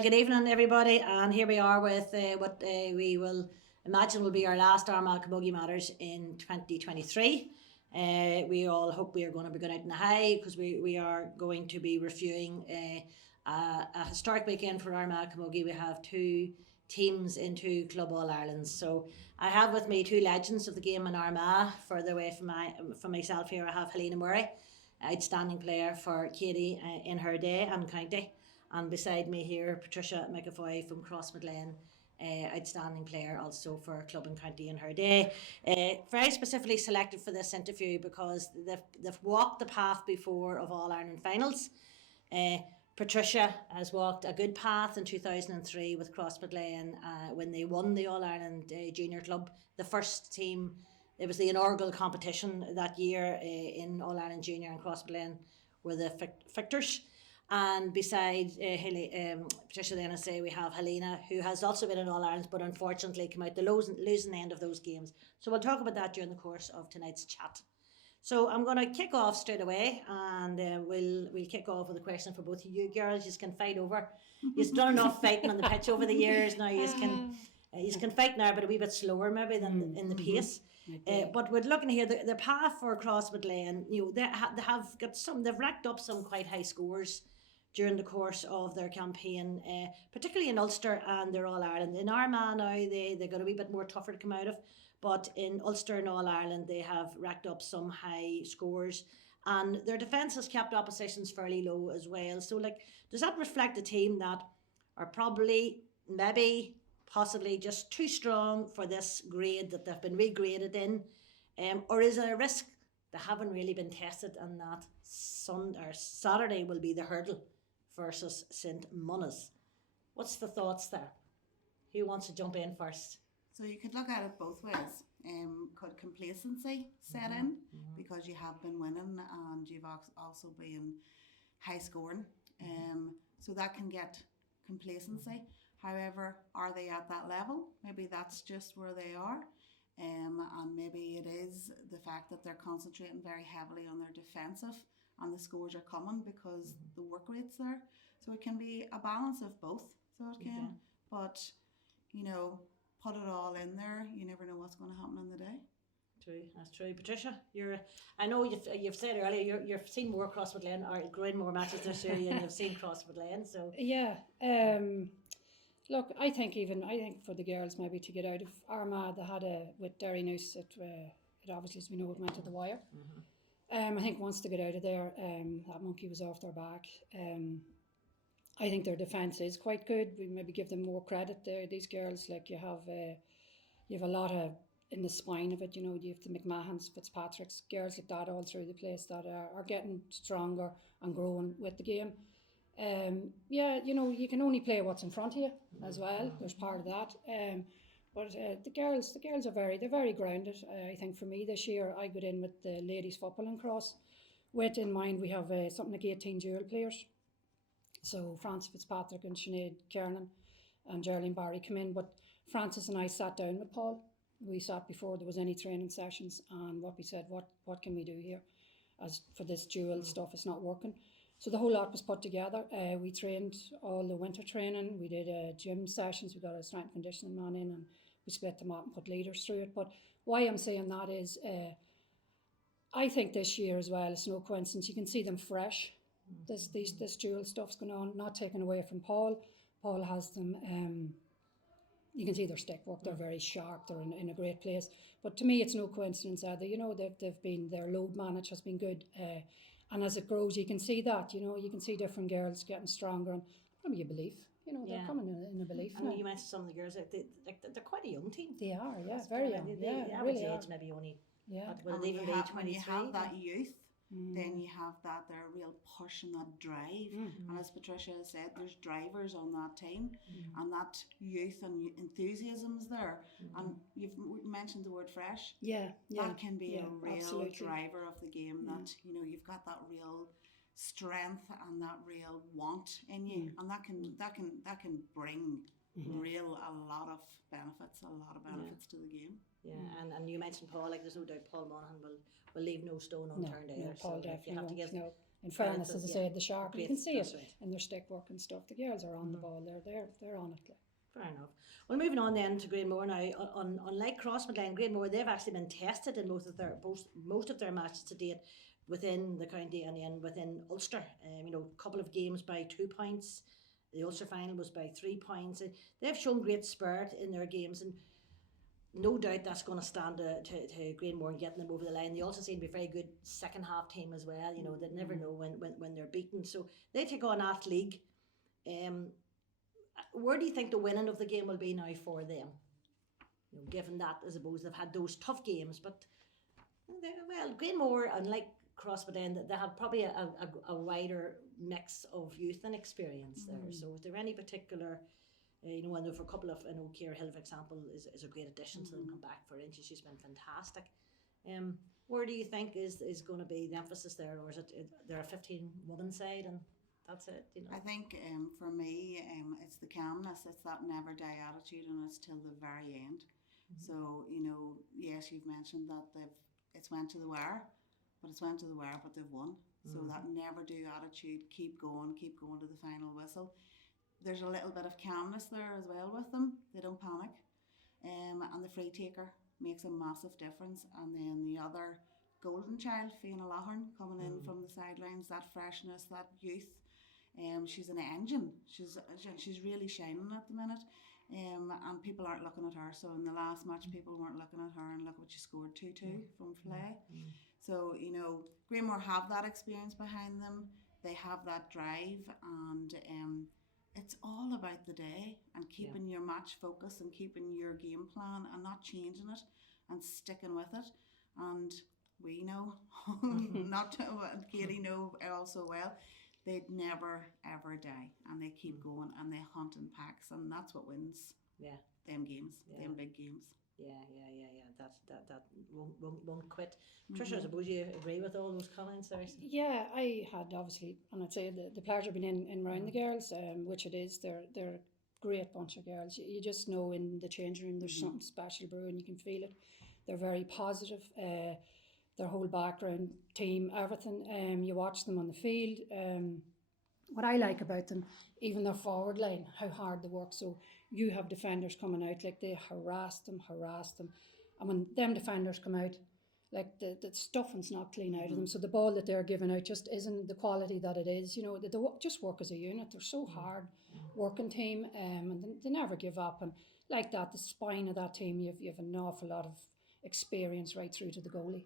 Well, good evening, everybody, and here we are with what we will imagine will be our last Armagh Camogie Matters in 2023. We all hope we are going to be going out in the high because we are going to be reviewing a historic weekend for Armagh Camogie. We have two teams into Club All Ireland. So I have with me two legends of the game in Armagh. Further away from myself here, I have Helena Murray, outstanding player for Katie in her day and county. And beside me here, Patricia McAvoy from Crossmaglen, outstanding player also for club and county in her day. Very specifically selected for this interview because they've walked the path before of All Ireland finals. Patricia has walked a good path in 2003 with Crossmaglen when they won the All Ireland Junior Club. The first team, it was the inaugural competition that year in All Ireland Junior, and Crossmaglen were the victors. And beside Patricia, then I say we have Helena, who has also been in All Ireland, but unfortunately came out the losing end of those games. So we'll talk about that during the course of tonight's chat. So I'm going to kick off straight away, and we'll kick off with a question for both of you girls. You can fight over. You've done enough fighting on the pitch over the years. Now you can fight now, but a wee bit slower maybe than in the pace. But we're looking here, the path for Crossmaglen, they've racked up some quite high scores during the course of their campaign, particularly in Ulster and their All Ireland. In Armagh now, they got a wee bit more tougher to come out of, but in Ulster and All Ireland, they have racked up some high scores, and their defence has kept oppositions fairly low as well. So, does that reflect a team that are probably, maybe, possibly just too strong for this grade that they've been regraded in, or is there a risk they haven't really been tested, and that Saturday will be the hurdle versus St Munnagh? What's the thoughts there? Who wants to jump in first? So you could look at it both ways. Could complacency set in because you have been winning and you've also been high scoring? So that can get complacency. However, are they at that level? Maybe that's just where they are. And maybe it is the fact that they're concentrating very heavily on their defensive and the scores are coming because the work rate's there. So it can be a balance of both. So it can, but put it all in there. You never know what's going to happen in the day. True, that's true. Patricia, I know you've said earlier you've seen more Crossmaglen or growing more matches this year than you've seen Crossmaglen. So yeah. Look, I think for the girls maybe to get out of Armagh, they had with Derry Noose, it obviously, as we know, it went to the wire. I think once they get out of there, that monkey was off their back. I think their defence is quite good. We maybe give them more credit there. These girls, you have a lot of in the spine of it. You have the McMahons, Fitzpatrick's, girls like that all through the place that are getting stronger and growing with the game. You can only play what's in front of you as well. There's part of that. But the girls are very grounded. I think for me this year, I got in with the ladies football and cross. With in mind, we have something like 18 dual players. So Frances Fitzpatrick and Sinead Kiernan and Geraldine Barry come in. But Frances and I sat down with Paul. We sat before there was any training sessions, and what we said, what can we do here? As for this dual stuff, it's not working. So the whole lot was put together. We trained all the winter training. We did gym sessions. We got a strength and conditioning man in, and we split them up and put leaders through it. But why I'm saying that is, I think this year as well, it's no coincidence. You can see them fresh. This dual stuff's going on, not taken away from Paul. Paul has them. You can see their stick work. They're very sharp. They're in a great place. But to me, it's no coincidence either. They've been, their load manage has been good. And as it grows, you can see that, you can see different girls getting stronger and probably a belief. They're coming in a belief. And you mentioned some of the girls, they're quite a young team. They are, very young. The average age maybe only, will it even be 23? When you have that youth, then you have their real push and that drive. And as Patricia has said, there's drivers on that team, and that youth and enthusiasm is there. And you've mentioned the word fresh. That can be a real absolutely driver of the game. That you've got that real strength and that real want in you, and that can bring a lot of benefits to the game. And you mentioned Paul, there's no doubt Paul Monaghan will leave no stone unturned either. Paul so if you have to give In fairness, as I said, the shark, you can see it That's right. in their stick work and stuff. The girls are on the ball. They're on it. Like. Fair enough. Well, moving on then to Greenmore now. Unlike Crossmaglen, Greenmore, they've actually been tested in most of their matches to date within the county and then within Ulster. A couple of games by 2 points. The Ulster final was by 3 points. They've shown great spirit in their games, and no doubt that's going to stand to Greenmore and getting them over the line. They also seem to be a very good second half team as well. They never know when they're beaten. So they take on Athleague. Where do you think the winning of the game will be now for them? Given that, I suppose, they've had those tough games, but Greenmore, unlike Crossmaglen, they have probably a wider mix of youth and experience there. So is there any particular, and for a couple of, I know Ciara Hill, for example, is a great addition to them, come back for inches, she's been fantastic. Where do you think is going to be the emphasis there, or is it they're a 15-woman side and that's it? I think for me, it's the calmness, it's that never die attitude, and it's till the very end. So, yes, you've mentioned that it's went to the wire, but they've won. So that never do attitude, keep going to the final whistle. There's a little bit of calmness there as well with them. They don't panic. And the free taker makes a massive difference. And then the other golden child, Fiona Lahern, coming in from the sidelines, that freshness, that youth. She's an engine. She's really shining at the minute. And people aren't looking at her. So in the last match, people weren't looking at her, and look what she scored, 2-2 from play. So, Greenmore have that experience behind them. They have that drive, and it's all about the day and keeping your match focus and keeping your game plan and not changing it and sticking with it. And we know, Katie know also well, they'd never ever die, and they keep going and they hunt in packs, and that's what wins them games, them big games. That won't quit. Tricia, I suppose you agree with all those comments there? Yeah, I had obviously, and I'd say the pleasure of being in around the girls, which it is. They're a great bunch of girls. You just know in the changing room there's something special brewing. You can feel it. They're very positive. Their whole background, team, everything. You watch them on the field. What I like about them, even their forward line, how hard they work. So you have defenders coming out, like they harass them. And when them defenders come out, like the stuffing's not clean out of them. So the ball that they're giving out just isn't the quality that it is. They just work as a unit. They're so hard working team, and they never give up. And like that, the spine of that team, you've an awful lot of experience right through to the goalie,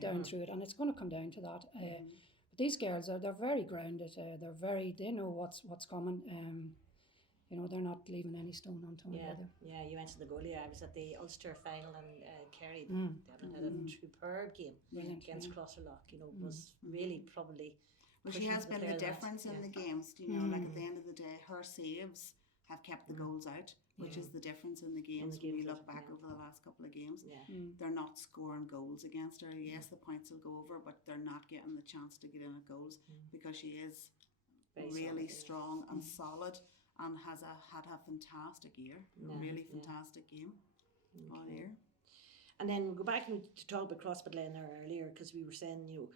down through it. And it's going to come down to that. But these girls they're very grounded. They know what's coming. They're not leaving any stone unturned. Yeah, you mentioned the goalie. I was at the Ulster final, and Kerry Devlin had a superb game against Crosserlock. Was really probably. Well, she has been the difference in the games. Like at the end of the day, her saves have kept the goals out, which is the difference in the games. When you look back over the last couple of games, they're not scoring goals against her. Yes, the points will go over, but they're not getting the chance to get in at goals because she is really strong and solid. And had a fantastic year, a really fantastic game all year. And then we'll go back and to talk about Crossmaglen there earlier, because we were saying,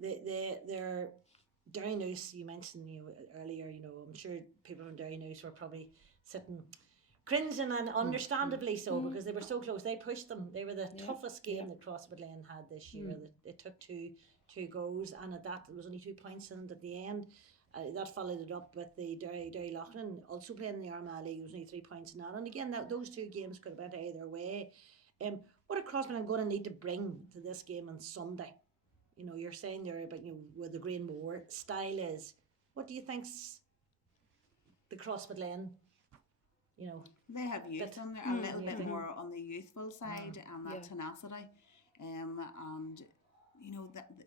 they're Derrynoose, you mentioned earlier, I'm sure people from Derrynoose were probably sitting cringing, and understandably so, because they were so close. They pushed them. They were the toughest game that Crossmaglen had this year. They took two goals, and at that there was only 2 points in it at the end. That followed it up with the Derry Loughlin also playing in the Armagh League. There was only 3 points in that, and again those two games could have went either way. What are Crossmaglen going to need to bring to this game on Sunday? You're saying there about where the Greenmore style is. What do you think's the Crossmaglen? They have youth on there, a little bit more on the youthful side and that tenacity, and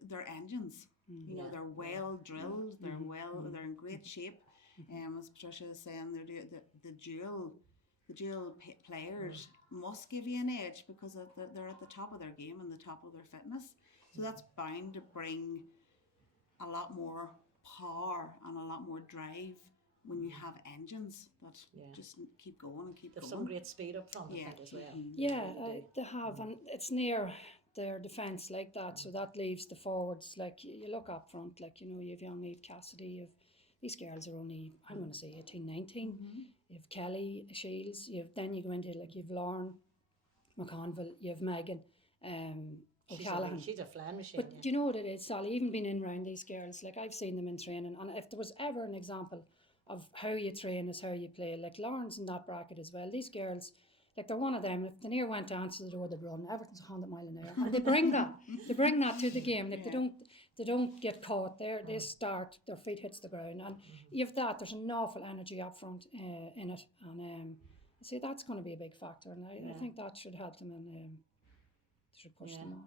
they're engines. They're well drilled. They're in great shape. As Patricia is saying, the dual players must give you an edge because they're at the top of their game and the top of their fitness. So that's bound to bring a lot more power and a lot more drive when you have engines that just keep going and keep going. There's some great speed up front, I think, as well. Yeah, they have, and it's near their defence like that. So that leaves the forwards, like you look up front, like, you know, you have young Eve Cassidy, these girls are only, I'm going to say 18, 19. You have Kelly Shields, then you go into, like, you've Lauren McConville, you have Megan O'Callaghan. She's a flying machine. But do you know what it is, Sally? Even been in around these girls, like I've seen them in training, and if there was ever an example of how you train is how you play, like Lauren's in that bracket as well. These girls, like they're one of them. If the near went to answer the door, they'd run. Everything's 100 mile an hour, and they bring that. They bring that to the game. Like they don't get caught. They start. Their feet hits the ground, and you have that. There's an awful energy up front in it, and I say that's going to be a big factor, and I think that should help them and should push them on.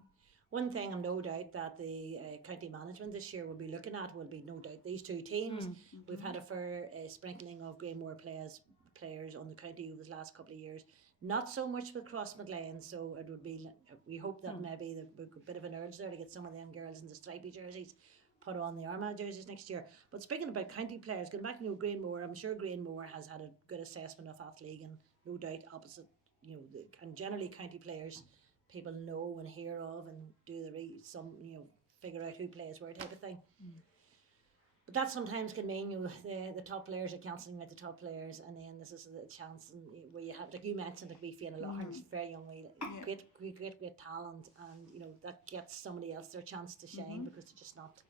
One thing I'm no doubt that the county management this year will be looking at will be no doubt these two teams. We've had a fair sprinkling of Greenmore players on the county over the last couple of years. Not so much with Cross McLean, so it would be. We hope that maybe there's a bit of an urge there to get some of them girls in the stripy jerseys, put on the Armagh jerseys next year. But speaking about county players, going back to Greenmore, I'm sure Greenmore has had a good assessment of Athleague, and no doubt opposite, and generally county players people know and hear of and do figure out who plays where type of thing. But that sometimes can mean the top players are cancelling out the top players, and then this is the chance where you have, like you mentioned, like we Fiona Loughran's very young, great talent, and that gets somebody else their chance to shine because they're just not.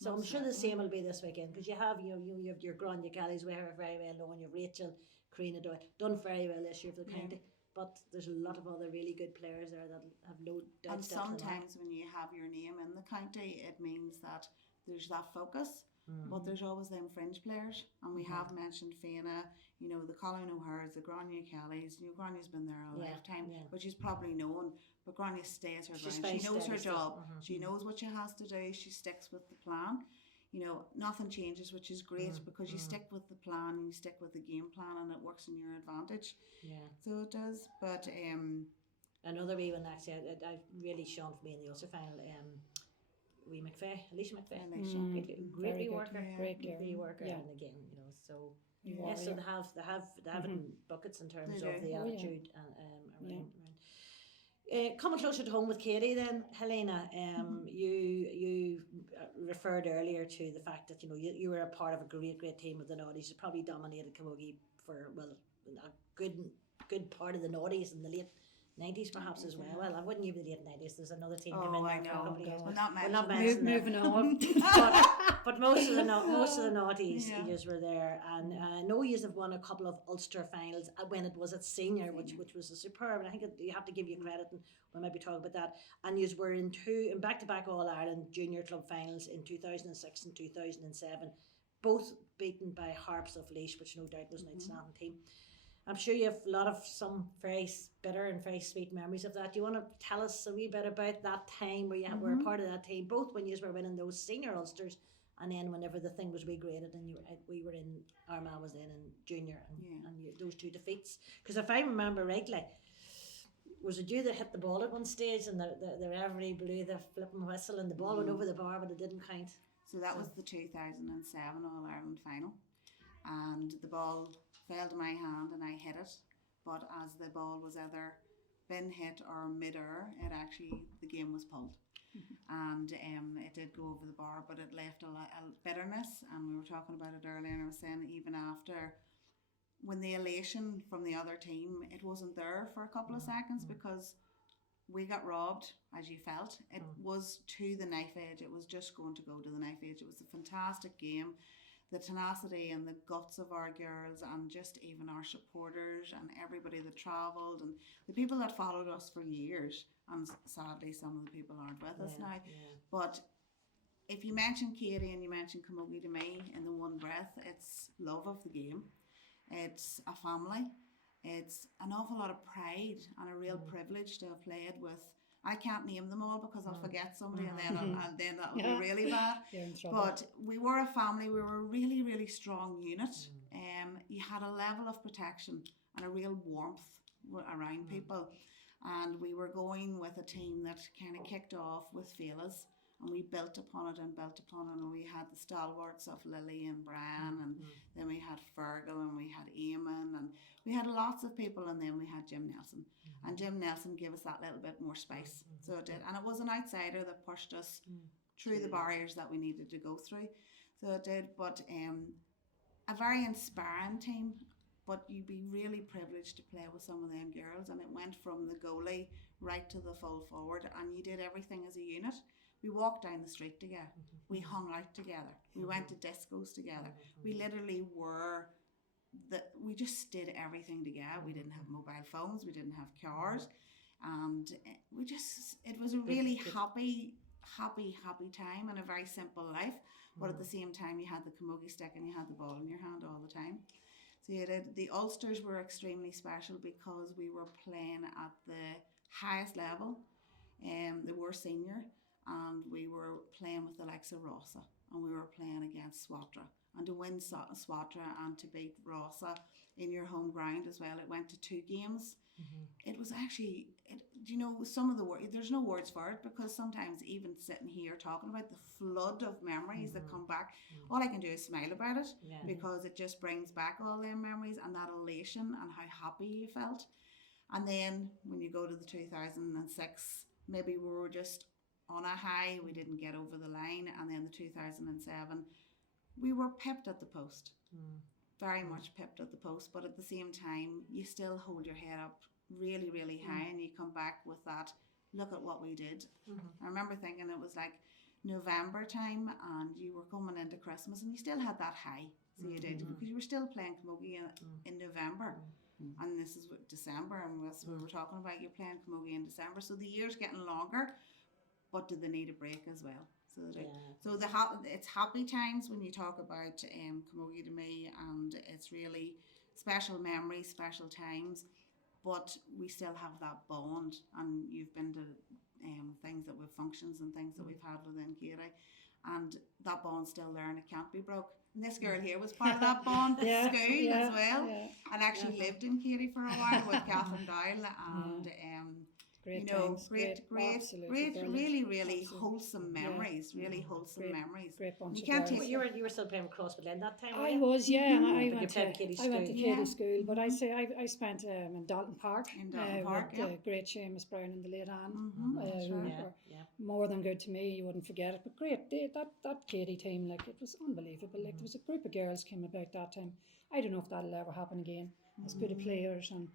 So I'm sure the same will be this weekend, because you have you have your Grania Kellys, we are very well known. You have Rachel Carina done very well this year for the county. But there's a lot of other really good players there that have no doubt. And sometimes when you have your name in the county, it means that there's that focus, but there's always them fringe players. And we have mentioned Fiona, the Colin O'Hare's, the Grania Kellys. Grania's been there a lifetime, but she's probably known. But Grania stays her ground. She knows her job. She knows what she has to do. She sticks with the plan. Nothing changes, which is great because you stick with the plan, you stick with the game plan, and it works in your advantage. Yeah. So it does. But another wee one actually, I really shone for me in the Ulster final. Alicia McVeigh, great wee worker, great wee worker, and again, so. Yeah, so they have it in buckets in terms of the attitude around. Coming closer to home with Katie then, Helena, you referred earlier to the fact that you were a part of a great team of the Naughties. You probably dominated Camogie for a good part of the Naughties in the late 90s perhaps as well. Well, I wouldn't even the late 90s. There's another team coming in there for a couple of years. We're not moving on. But most of the Naughties years were there, and I know you have won a couple of Ulster finals when it was at senior, which was a superb. And I think you have to give you credit, and we'll maybe talk about that. And you were in back-to-back All Ireland Junior Club finals in 2006 and 2007, both beaten by Harps of Laois, which no doubt was an outstanding team. I'm sure you have some very bitter and very sweet memories of that. Do you want to tell us a wee bit about that time where you were a part of that team, both when you were winning those senior Ulsters and then whenever the thing was regraded and we were in, Armagh was in junior and those two defeats? Because if I remember rightly, was it you that hit the ball at one stage and the referee blew the flipping whistle and the ball went over the bar but it didn't count? So that was the 2007 All-Ireland final, and the ball fell to my hand and I hit it, but as the ball was either been hit or mid-air, the game was pulled. And it did go over the bar, but it left a bitterness, and we were talking about it earlier, and I was saying even after, when the elation from the other team, it wasn't there for a couple of seconds because we got robbed, as you felt. It was to the knife edge. It was just going to go to the knife edge. It was a fantastic game. The tenacity and the guts of our girls, and just even our supporters and everybody that travelled and the people that followed us for years. And sadly, some of the people aren't with us now. Yeah. But if you mention Katie and you mention Camogie to me in the one breath, it's love of the game. It's a family. It's an awful lot of pride and a real privilege to have played with. I can't name them all because I'll forget somebody and then that'll be really bad. But we were a family. We were a really, really strong unit. You had a level of protection and a real warmth around people. And we were going with a team that kind of kicked off with Félas and we built upon it, and and we had the stalwarts of Lily and Brian, and then we had Fergal, and we had Eamon, and we had lots of people, and then we had Jim Nelson. And Jim Nelson gave us that little bit more space. So it did. And it was an outsider that pushed us through the barriers that we needed to go through. So it did. But a very inspiring team. But you'd be really privileged to play with some of them girls. And it went from the goalie right to the full forward. And you did everything as a unit. We walked down the street together. We hung out together. We went to discos together. We literally we just did everything together. We didn't have mobile phones, we didn't have cars, and it was a really happy time and a very simple life. But at the same time, you had the camogie stick and you had the ball in your hand all the time. So the Ulsters were extremely special because we were playing at the highest level. They were senior, and we were playing with the likes of Rossa, and we were playing against Swatra. And to win Swatra and to beat Rossa in your home ground as well, it went to 2 games. It was actually, some of the words, there's no words for it, because sometimes even sitting here talking about the flood of memories that come back, all I can do is smile about it, because it just brings back all them memories and that elation and how happy you felt. And then when you go to the 2006, maybe we were just on a high, we didn't get over the line, and then the 2007, we were pipped at the post, very much pipped at the post, but at the same time, you still hold your head up really, really high, and you come back with that, look at what we did. I remember thinking it was like November time, and you were coming into Christmas, and you still had that high, so you did, because you were still playing camogie in November, and this is December, and that's what we were talking about, you're playing camogie in December, so the year's getting longer, but do they need a break as well? So it's happy times when you talk about camogie to me, and it's really special memories, special times, but we still have that bond. And you've been to things that we've functions and things that we've had within Katie, and that bond's still there, and it can't be broke. And this girl here was part of that bond at school as well, and actually lived in Katie for a while with Catherine Doyle, and Great you know, times, great, really wholesome memories, Great bunch You of can't girls. take You were still playing with Cross Midland that time, were I you? was, yeah, and I But you played Katie I went to School. Katie School, but I spent in Dalton Park, In Dalton Park, with the great Seamus Brown and the late Anne, That's who right. were more than good to me. You wouldn't forget it. But great, that Katie team, like, it was unbelievable. Like, there was a group of girls came about that time. I don't know if that'll ever happen again. As good of players, and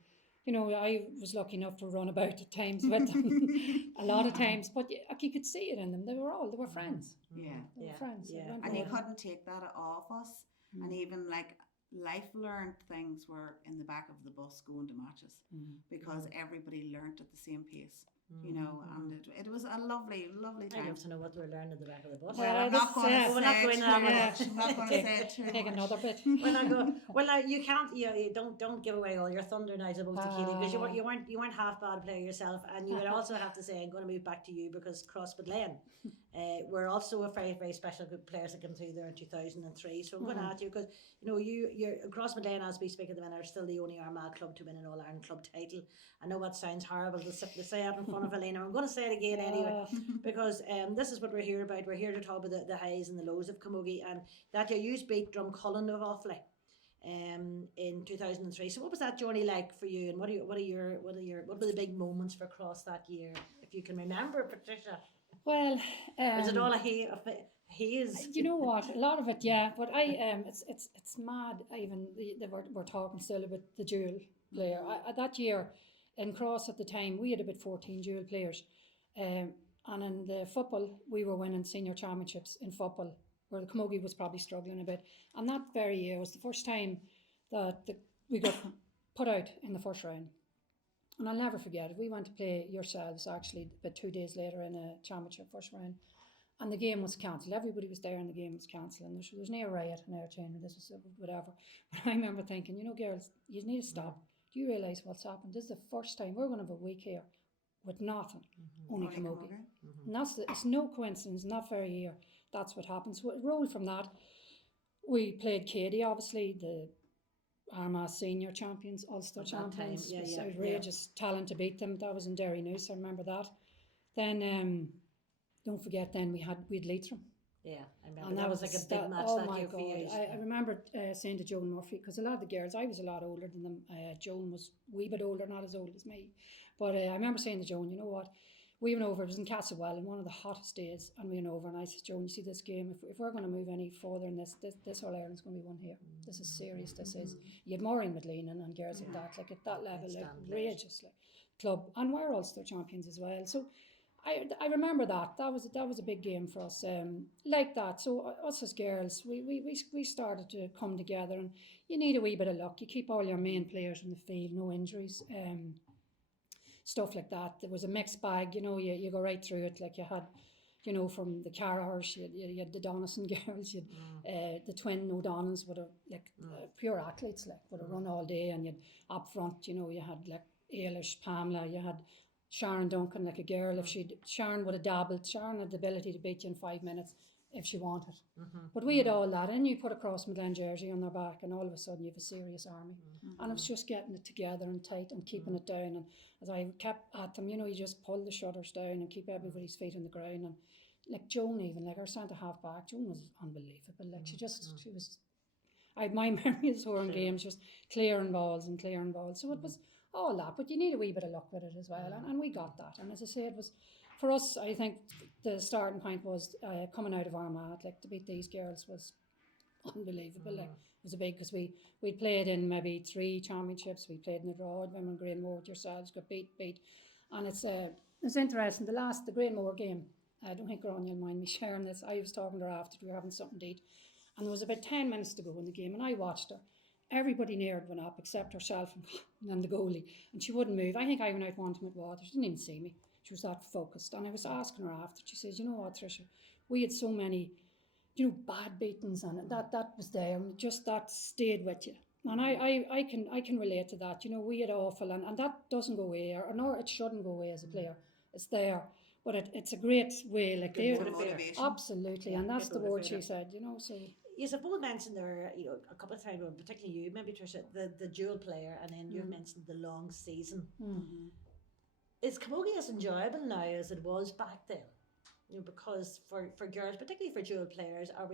I was lucky enough to run about at times with them, a lot of times. But you could see it in them. They were friends. Yeah. They were friends. They went And you well. couldn't take that off us. And even like life learned things were in the back of the bus going to matches, because everybody learnt at the same pace. And it was a lovely I'd time. love to know what we learned at the back of the bus. Well, I'm that's- not going to we're not say going too that much. much. I'm not going to say too Take much. another bit. You can't. You don't give away all your thunder now, I suppose, to Katie, because you weren't half bad a player yourself, and you would also have to say, I'm going to move back to you, because Crosswood Lane were also a very, very special group of players that came through there in 2003. So I'm going to ask you, because you're Crosswood Lane, as we speak at the minute, are still the only Armagh club to win an All Ireland club title. I know that sounds horrible to say it in front of Elena. I'm going to say it again anyway, because this is what we're here about. We're here to talk about the highs and the lows of camogie, and that you beat Drumcullen of Offaly in 2003. So what was that journey like for you, and what were the big moments for Cross that year, if you can remember, Patricia? Well, Is it all a haze? you know what? A lot of it, yeah. But it's mad. Even we're talking still about the dual player. That year in Cross at the time, we had about 14 dual players, and in the football we were winning senior championships in football, where the camogie was probably struggling a bit. And that very year was the first time that we got put out in the first round. And I'll never forget it. We went to play yourselves actually about 2 days later in a championship first round. And the game was cancelled. Everybody was there and the game was cancelled. And there was no riot, no change, this was whatever. But I remember thinking, girls, you need to stop. Do you realise what's happened? This is the first time we're going to have a week here with nothing, only camogie. And it's no coincidence, not very year. That's what happened. So it rolled from that. We played Katie, obviously, the Armagh senior champions, Ulster champions. It was outrageous talent to beat them. That was in Derry News, I remember that. Then don't forget then we had Leitrim. Yeah, I remember. And that was like a big match oh that my year for you. God. I remember saying to Joan Murphy, because a lot of the girls, I was a lot older than them. Joan was a wee bit older, not as old as me. But I remember saying to Joan, you know what? We went over, it was in Castlewell in one of the hottest days, and we went over and I said, Joan, you see this game, if we're going to move any further in this All Ireland's going to be won here. This is serious, this is. You had Maureen McLean and girls like that, like at that level, like outrageously. Club, and we're Ulster champions as well. So I remember that was a big game for us, like that. So us as girls, we started to come together, and you need a wee bit of luck. You keep all your main players in the field, no injuries, stuff like that. There was a mixed bag, you go right through it. Like you had, from the Carahers, you had the Donison girls, you had the twin O'Donnells would have pure athletes, would have run all day, and you'd up front, you had like Ailish, Pamela, you had Sharon Duncan, like a girl. If Sharon would have dabbled, Sharon had the ability to beat you in 5 minutes if she wanted. But we had all that, and you put a Cross Midland jersey on their back, and all of a sudden you have a serious army. And it was just getting it together and tight and keeping it down. And as I kept at them, you just pull the shutters down and keep everybody's feet on the ground. And like Joan, even like our centre half back, Joan was unbelievable. Like she was. I had my memories of her in games, just clearing balls. So it was all that, but you need a wee bit of luck with it as well, and we got that. And as I say, it was for us. I think the starting point was coming out of Armagh, like to beat these girls was unbelievable. Like it was a big, because we played in maybe 3 championships. We played in the Broad, women Greenmore, yourselves got beat, and it's interesting. The Greenmore game, I don't think Grania will mind me sharing this. I was talking to her after we were having something to eat, and there was about 10 minutes to go in the game, and I watched her. Everybody near it went up except herself and the goalie, and she wouldn't move. I think I went out wanting with water. She didn't even see me. She was that focused. And I was asking her after. She says, "You know what, Tricia? We had so many, bad beatings, and that was there, and just that stayed with you." And I can relate to that. We had awful, and that doesn't go away, or nor it shouldn't go away as a player. It's there, but it's a great way, like they motivation. Absolutely, Yeah, and that's the word she motivator. said. So. You have both mentioned there, a couple of times, particularly you, maybe Tricia, the dual player, and then you've mentioned the long season. Is camogie as enjoyable now as it was back then? Because for girls, particularly for dual players, are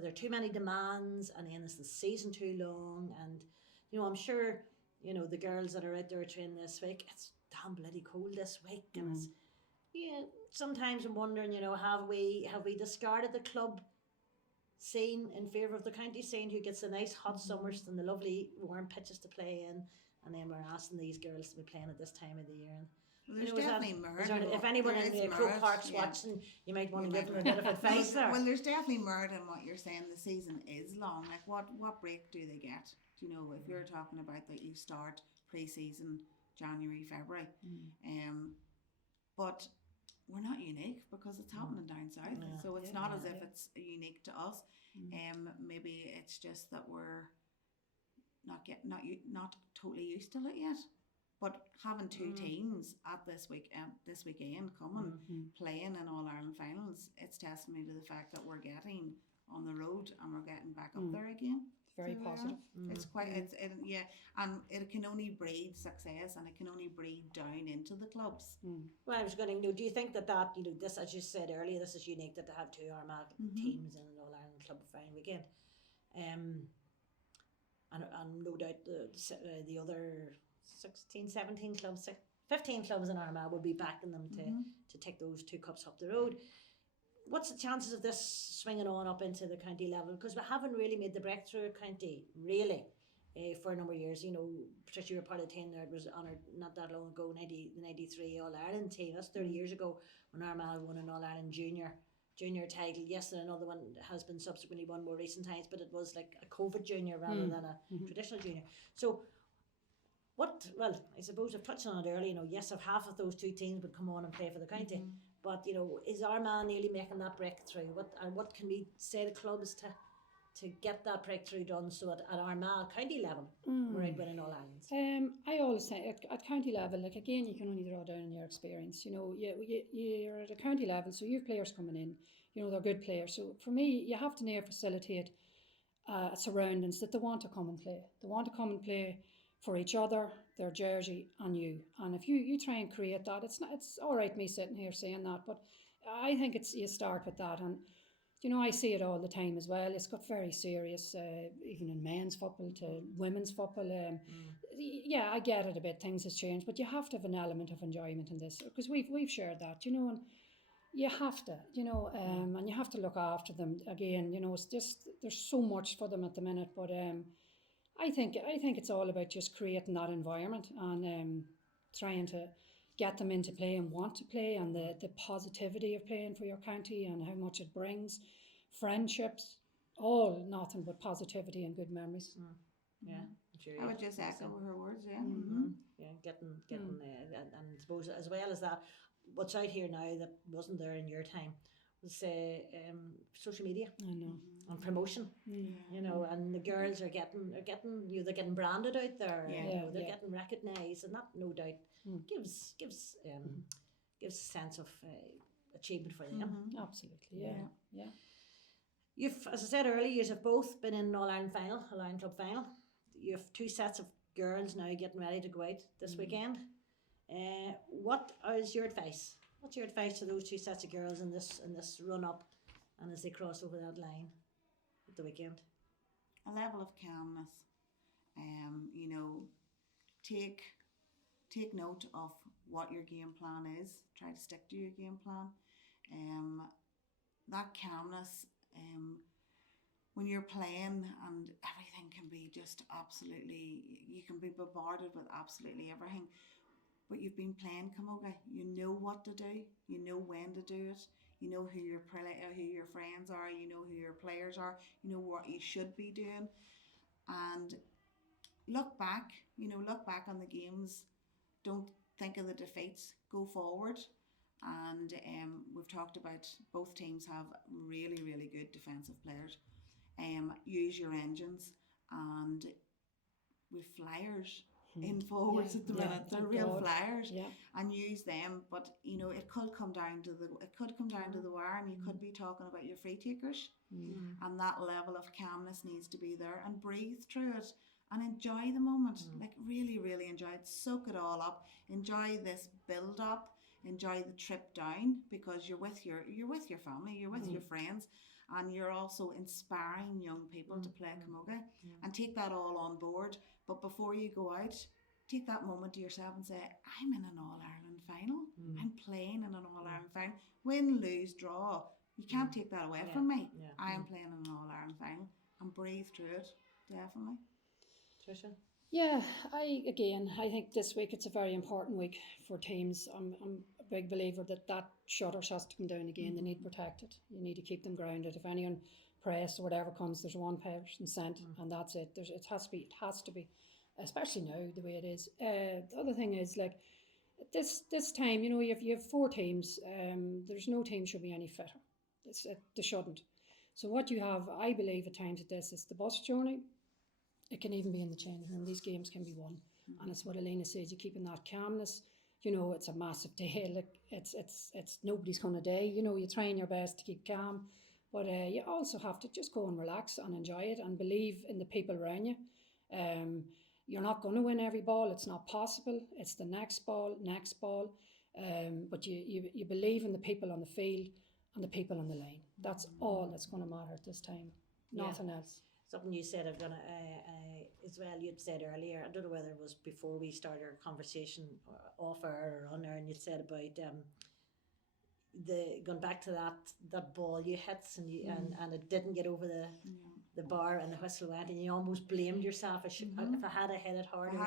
there too many demands, and then is the season too long? And I'm sure the girls that are out there training this week, it's damn bloody cold this week, and it's sometimes I'm wondering, have we discarded the club scene in favour of the county scene, who gets the nice hot summers and the lovely warm pitches to play in, and then we're asking these girls to be playing at this time of the year. And well, there's definitely merit. If anyone in Croke Park's watching, you might want to give them a bit of advice there. Well, there's definitely merit in what you're saying. The season is long. Like what break do they get? If you're talking about that you start pre-season January, February, but we're not unique because it's happening down south. So it's not as if it's unique to us. Maybe it's just that we're not totally used to it yet. But having 2 teams at this weekend coming, playing in All Ireland finals, it's testimony to the fact that we're getting on the road and we're getting back up there again. Very positive. It's quite, and it can only breed success, and it can only breed down into the clubs. Well, I was going to do you think that this, as you said earlier, this is unique that they have 2 Armagh teams in an All Ireland club final weekend, and no doubt the other 16, 17 clubs, 15 clubs in Armagh will be backing them to take those 2 cups up the road. What's the chances of this swinging on up into the county level? Because we haven't really made the breakthrough at county, really, for a number of years. Patricia, you were part of the team there. It was honoured not that long ago, the 93 All-Ireland team. That's 30 years ago when Armagh won an All-Ireland junior title. Yes, and another one has been subsequently won more recent times, but it was like a COVID junior rather than a traditional junior. So I suppose I've touched on it earlier, yes, if half of those 2 teams would come on and play for the county, but, is Armagh nearly making that breakthrough? What can we say to clubs to get that breakthrough done so at Armagh county level we're out winning All Irelands? I always say at county level, like again, you can only draw down on your experience. You're at a county level, so you have players coming in, they're good players. So for me, you have to near facilitate surroundings that they want to come and play. They want to come and play for each other, their jersey, and you. And if you try and create that, it's all right me sitting here saying that, but I think it's you start with that, and you know I see it all the time as well. It's got very serious, even in men's football to women's football. Yeah, I get it a bit. Things has changed, but you have to have an element of enjoyment in this because we've shared that, you know, and you have to, you know, and you have to look after them again. You know, it's just there's so much for them at the minute, but I think it's all about just creating that environment and trying to get them into play and want to play, and the positivity of playing for your county and how much it brings, friendships, all nothing but positivity and good memories. Yeah, I would just echo her words. Yeah. yeah, getting, and I suppose as well as that, what's out here now that wasn't there in your time was social media I know. and promotion. You know, and the girls are getting you know, they're getting branded out there. Yeah. You know, they're Yeah. getting recognised, and that no doubt gives a sense of achievement for them. Absolutely, yeah, yeah. You've, as I said earlier, you have both been in All Ireland final, All Ireland Club final. You have two sets of girls now getting ready to go out this weekend. What is your advice? What's your advice to those two sets of girls in this run up, and as they cross over that line at the weekend? A level of calmness. You know, take note of what your game plan is. Try to stick to your game plan. That calmness. When you're playing and everything can be just absolutely, you can be bombarded with absolutely everything. But you've been playing camogie. You know what to do. You know when to do it. You know who your friends are. You know who your players are. You know what you should be doing. And look back. You know, look back on the games. Don't think of the defeats. Go forward. And we've talked about both teams have really, really good defensive players. Use your engines, and with flyers in forwards at the minute. They're real flyers, and use them. But you know, it could come down to the wire, and you could be talking about your free takers, and that level of calmness needs to be there, and breathe through it and enjoy the moment. Like really, really enjoy it. Soak it all up. Enjoy this build up. Enjoy the trip down, because you're with your family, you're with your friends, and you're also inspiring young people to play camogie, and take that all on board. But before you go out, take that moment to yourself and say, I'm in an All-Ireland final. I'm playing in an All-Ireland final. Win, lose, draw. You can't take that away from me. I am playing in an All-Ireland final, and breathe through it, definitely. Tricia? Yeah, I think this week it's a very important week for teams. I'm a big believer that shutters has to come down again. They need protected. You need to keep them grounded. If anyone press or whatever comes, there's one person sent, and that's it. It has to be, especially now the way it is. The other thing is, like, this time, you know, you have four teams. There's no team should be any fitter. They shouldn't. So what you have, I believe, at times at this is the bus journey. It can even be in the changing room. These games can be won, and it's what Elena says. You keep in that calmness. You know, it's a massive day. Like it's nobody's gonna die. You know, you're trying your best to keep calm, but you also have to just go and relax and enjoy it and believe in the people around you. You're not going to win every ball. It's not possible. It's the next ball. But you believe in the people on the field and the people on the line. That's all that's going to matter at this time. Nothing else. Something you said, I'm gonna as well. You'd said earlier. I don't know whether it was before we started our conversation, off air or on air, and you'd said about the going back to that ball you hit and it didn't get over the bar and the whistle went, and you almost blamed yourself. If I had hit it harder.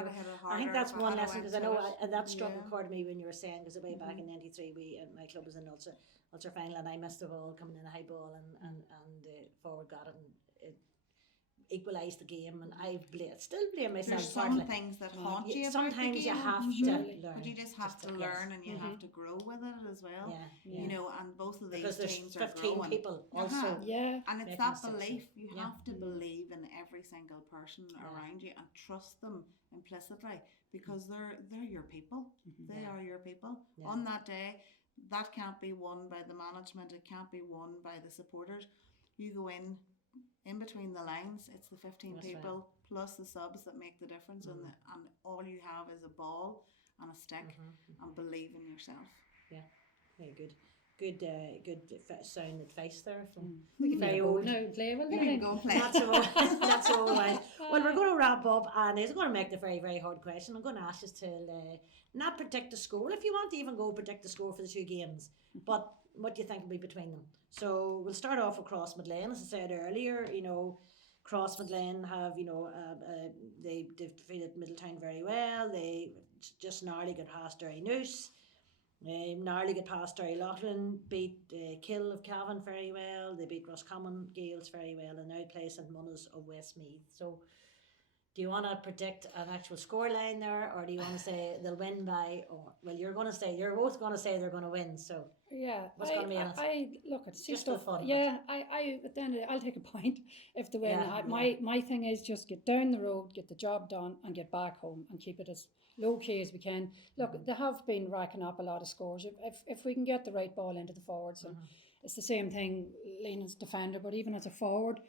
I think that's one lesson, because I know and that struck a chord to me when you were saying, because way back in '93 my club was in Ulster final, and I missed the ball coming in a high ball, and forward got it, and it equalised the game, and I still blame myself. There's some things that haunt you. Sometimes you have to learn, but you just have to learn, and you have to grow with it as well. You know, and both of these because there's teams 15 are growing. people also. And it's that mistakes. belief. You have to believe in every single person around you and trust them implicitly, because they're your people. They are your people. On that day, that can't be won by the management. It can't be won by the supporters. You go in between the lines. It's the 15 people plus the subs that make the difference, and all you have is a ball and a stick, and believe in yourself. Yeah, very good. sound advice there from We can very never go old. now and play, will You we? can go and play. That's all. That's all right. Well, we're going to wrap up, and it's going to make the very, very hard question. I'm going to ask you to not predict the score. If you want to even go predict the score for the two games, but what do you think will be between them? So we'll start off with Cross Midlane. As I said earlier, Cross Midlane have, they defeated Middletown very well. They just narrowly got past Derry Noose. Narrowly got past Derry Loughlin, beat Kill of Cavan very well. They beat Roscommon Gales very well, and now play St Munners of Westmeath. So, do you want to predict an actual scoreline there, or do you want to say they'll win by? Or well, you're both going to say they're going to win. So Yeah, what's going to be in it? I look at see Just for stuff. fun, Yeah, I at the end of it, I'll take a point if they win. Yeah, My thing is just get down the road, get the job done, and get back home and keep it as low key as we can. Look, they have been racking up a lot of scores. If we can get the right ball into the forwards, and it's the same thing, Lena's defender, but even as a forward.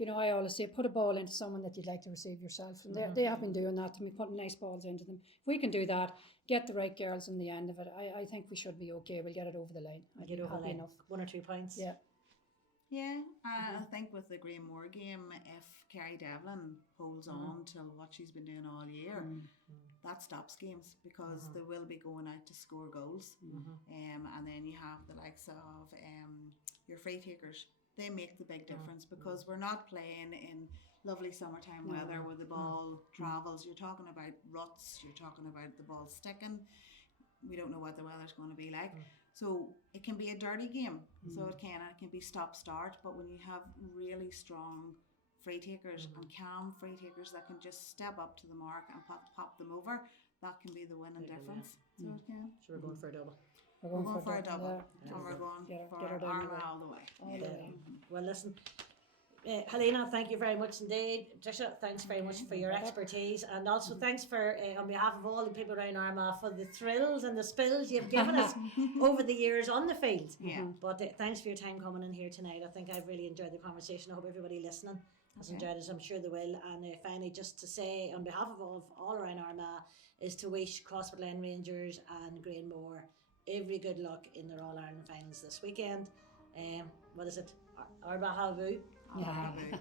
I always say put a ball into someone that you'd like to receive yourself, and they have been doing that to me, putting nice balls into them. If we can do that, get the right girls in the end of it, I think we should be okay. We'll get it over the line. I'll get over the line. Enough. 1 or 2 points. Yeah. Yeah, I think with the Greenmore game, if Kerry Devlin holds on to what she's been doing all year, that stops games because they will be going out to score goals. And then you have the likes of your free takers. They make the big difference because we're not playing in lovely summertime weather where the ball travels. You're talking about ruts, you're talking about the ball sticking. We don't know what the weather's going to be like. So it can be a dirty game. So it can be stop-start. But when you have really strong free takers and calm free takers that can just step up to the mark and pop them over, that can be the winning difference. So it can. So we're going for a double. We're going for a double. Yeah. And we're going Get for her down the Armagh way. all the way. All the way. Well, listen, Helena, thank you very much indeed. Tricia, thanks very much for your expertise, and also thanks for, on behalf of all the people around Armagh, for the thrills and the spills you've given us over the years on the field. Yeah. But thanks for your time coming in here tonight. I think I've really enjoyed the conversation. I hope everybody listening has enjoyed it. I'm sure they will. And finally, just to say, on behalf of all around Armagh, is to wish Crossford Lane Rangers and Greenmore every good luck in their All-Ireland finals this weekend. What is it? Arba Havu. All right.